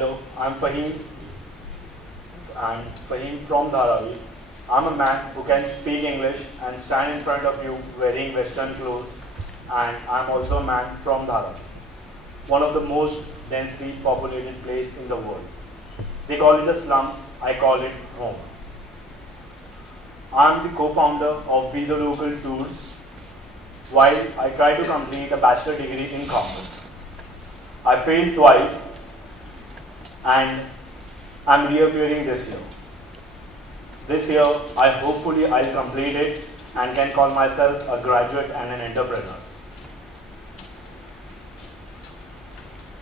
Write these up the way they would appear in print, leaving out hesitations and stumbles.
Hello, I'm Fahim. I'm Fahim from Dharavi. I'm a man who can speak English and stand in front of you wearing Western clothes, and I'm also a man from Dharavi, one of the most densely populated place in the world. They call it a slum, I call it home. I'm the co-founder of Be The Local Tours, while I try to complete a bachelor degree in commerce. I failed twice and I'm reappearing this year. This year, hopefully I'll complete it and can call myself a graduate and an entrepreneur.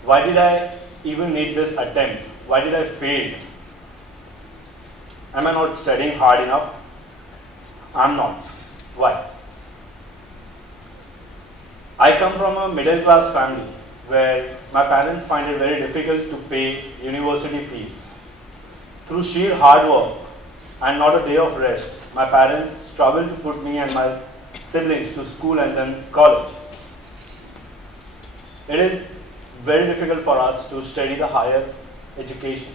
Why did I even need this attempt? Why did I fail? Am I not studying hard enough? I'm not. Why? I come from a middle class family where my parents find it very difficult to pay university fees. Through sheer hard work and not a day of rest, my parents struggled to put me and my siblings to school and then college. It is very difficult for us to study the higher education.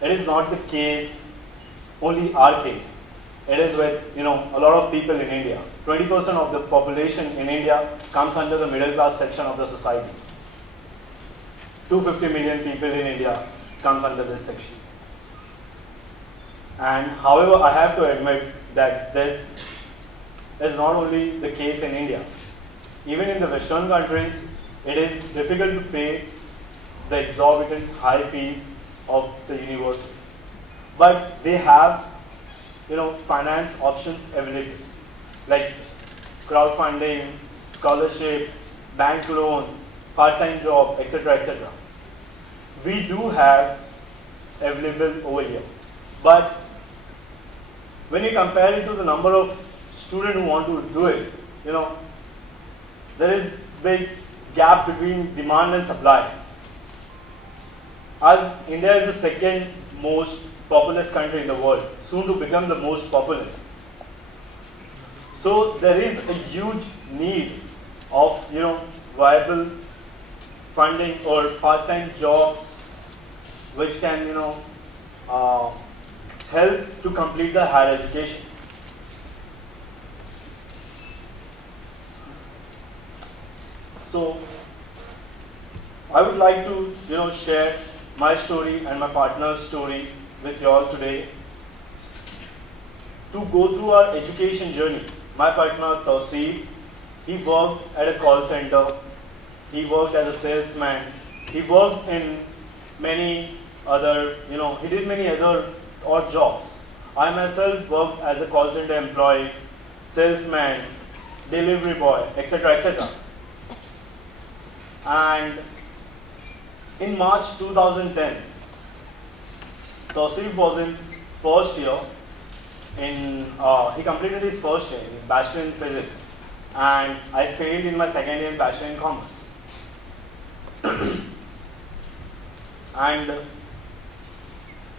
It is not the case, only our case. It is with a lot of people in India. 20% of the population in India comes under the middle class section of the society. 250 million people in India comes under this section. And however, I have to admit that this is not only the case in India. Even in the Western countries, it is difficult to pay the exorbitant high fees of the university. But they have finance options available, like crowdfunding, scholarship, bank loan, part-time job, etc., etc. We do have available over here. But when you compare it to the number of students who want to do it, there is big gap between demand and supply. As India is the second most populous country in the world, soon to become the most populous. So there is a huge need of viable funding or part-time jobs which can help to complete the higher education. So I would like to share my story and my partner's story with you all today. To go through our education journey, my partner Tawseef, he worked at a call center, he worked as a salesman, he worked in many other, he did many other odd jobs. I myself worked as a call center employee, salesman, delivery boy, etc., etc. And in March 2010, Tawseef was in first year. He completed his first year in Bachelor in Physics, and I failed in my second year in Bachelor in Commerce. And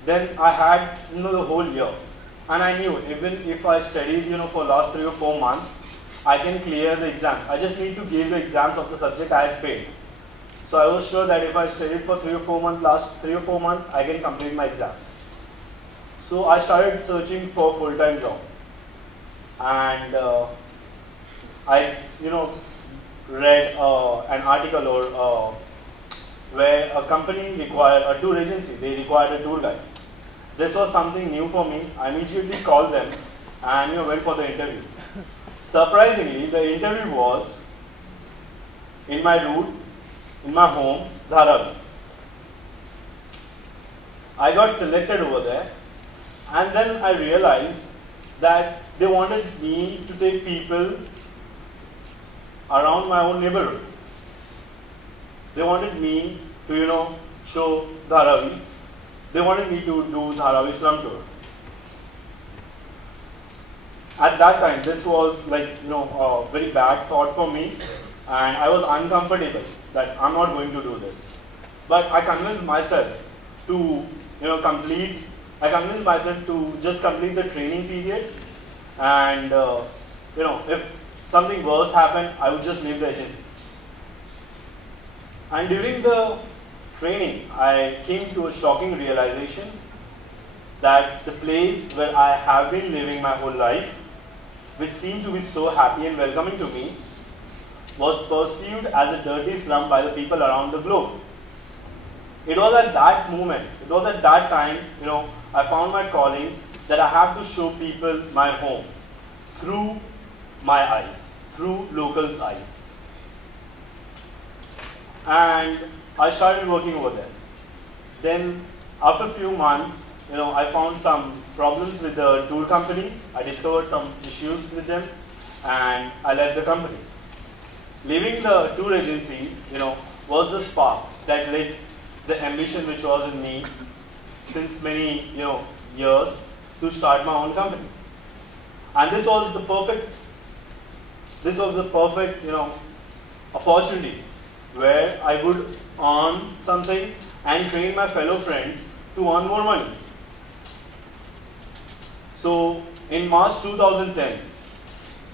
then I had the whole year, and I knew even if I studied for last 3 or 4 months, I can clear the exam. I just need to give the exams of the subject I had failed. So I was sure that if I studied for 3 or 4 months, last 3 or 4 months, I can complete my exams. So I started searching for full-time job, and I read an article or where a company required a tour agency. They required a tour guide. This was something new for me. I immediately called them and went for the interview. Surprisingly, the interview was in my route, in my home, Dharavi. I got selected over there, and then I realized that they wanted me to take people around my own neighborhood. They wanted me to show Dharavi. They wanted me to do Dharavi slum tour. At that time, this was like a very bad thought for me, and I was uncomfortable that I'm not going to do this. But I convinced myself to I convinced myself to just complete the training period, and if something worse happened, I would just leave the agency. And during the training, I came to a shocking realization that the place where I have been living my whole life, which seemed to be so happy and welcoming to me, was perceived as a dirty slum by the people around the globe. It was at that moment, it was at that time, I found my calling that I have to show people my home through my eyes, through locals' eyes. And I started working over there. Then, after a few months, I found some problems with the tour company. I discovered some issues with them, and I left the company. Leaving the tour agency, was the spark that lit the ambition which was in me since many, years to start my own company. And this was the perfect, opportunity where I would earn something and train my fellow friends to earn more money. So in March 2010,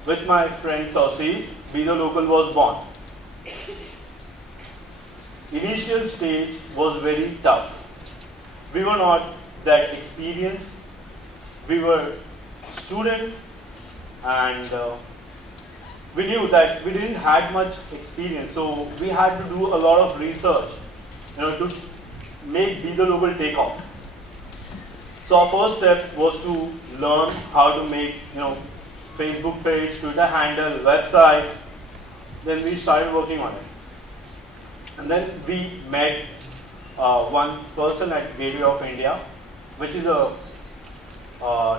with my friend Tauseef, Be The Local was born. Initial stage was very tough. We were not that experienced. We were students, and we knew that we didn't have much experience. So we had to do a lot of research, to make Be The Local take off. So our first step was to learn how to make, Facebook page, Twitter handle, website. Then we started working on it. And then we met one person at Gateway of India, which is a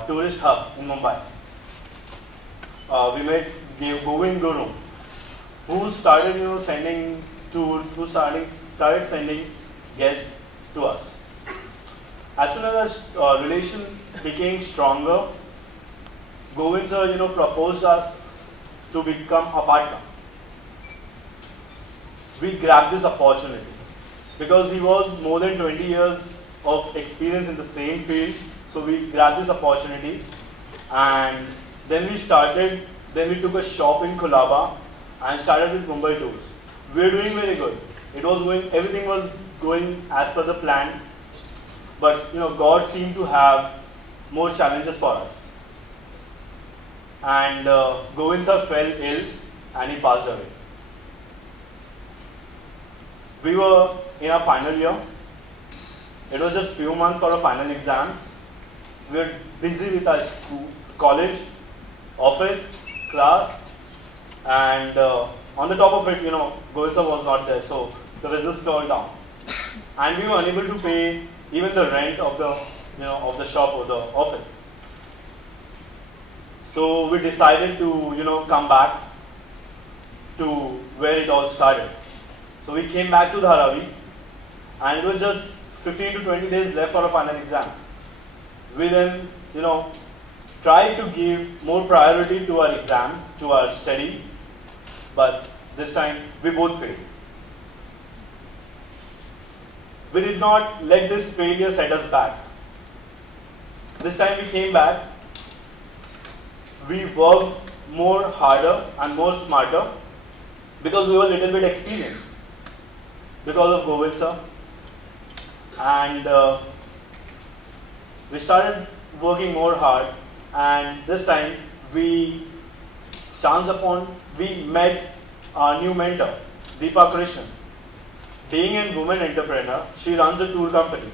tourist hub in Mumbai. We met Govind Guru, who started, sending tours, who started sending guests to us. As soon as our relation became stronger, Govind sir, proposed us to become a partner. We grabbed this opportunity because he was more than 20 years of experience in the same field. So we grabbed this opportunity, and then we took a shop in Colaba and started with Mumbai tours. We were doing very good. Everything was going as per the plan, but God seemed to have more challenges for us. And Govind sir fell ill and he passed away. We were in our final year. It was just few months for our final exams. We were busy with our school, college, office, class, and on the top of it, Govind sir was not there, so the business slowed down, and we were unable to pay even the rent of the shop or the office. So we decided to come back to where it all started. So we came back to Dharavi, and it was just 15 to 20 days left for our final exam. We then, tried to give more priority to our exam, to our study, but this time we both failed. We did not let this failure set us back. This time we came back, we worked more harder and more smarter because we were a little bit experienced because of Govind sir. And we started working more hard, and this time we met our new mentor, Deepa Krishnan. Being a woman entrepreneur, she runs a tour company,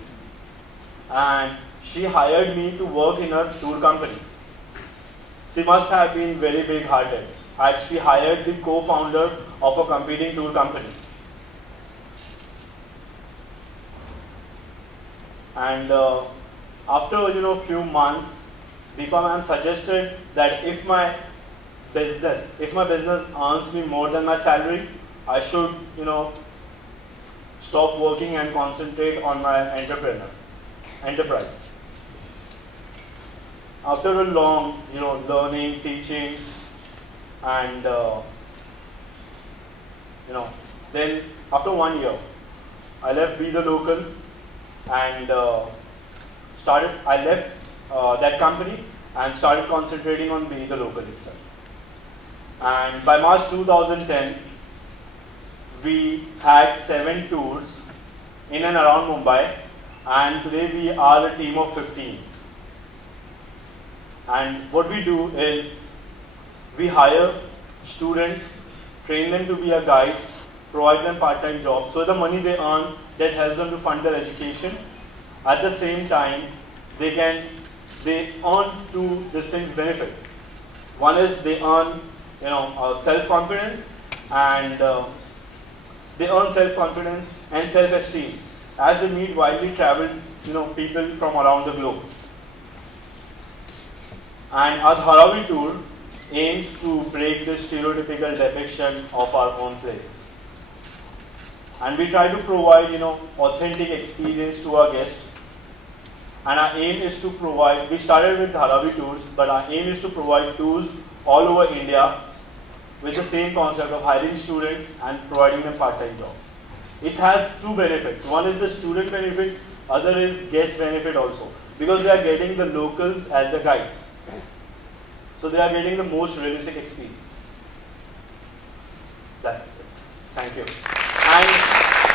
and she hired me to work in her tour company. She must have been very big-hearted, as she hired the co-founder of a competing tour company. And after few months, Deepa ma'am suggested that if my business earns me more than my salary, I should stop working and concentrate on my enterprise. After a long learning, teaching, and then after 1 year, I left Be The Local and I left that company and started concentrating on Be The Local itself. And by March 2010, we had 7 tours in and around Mumbai, and today we are a team of 15. And what we do is we hire students, train them to be a guide, provide them part-time jobs, so the money they earn, that helps them to fund their education. At the same time, they earn two distinct benefits. One is they earn, self-confidence, and they earn self-confidence and self-esteem as they meet widely traveled, people from around the globe. And our Dharavi tour aims to break the stereotypical depiction of our own place. And we try to provide, authentic experience to our guests. And our aim is to provide, we started with Dharavi tours, but our aim is to provide tours all over India with the same concept of hiring students and providing them part-time jobs. It has two benefits. One is the student benefit, other is guest benefit also. Because they are getting the locals as the guide. So they are getting the most realistic experience. That's it. Thank you. And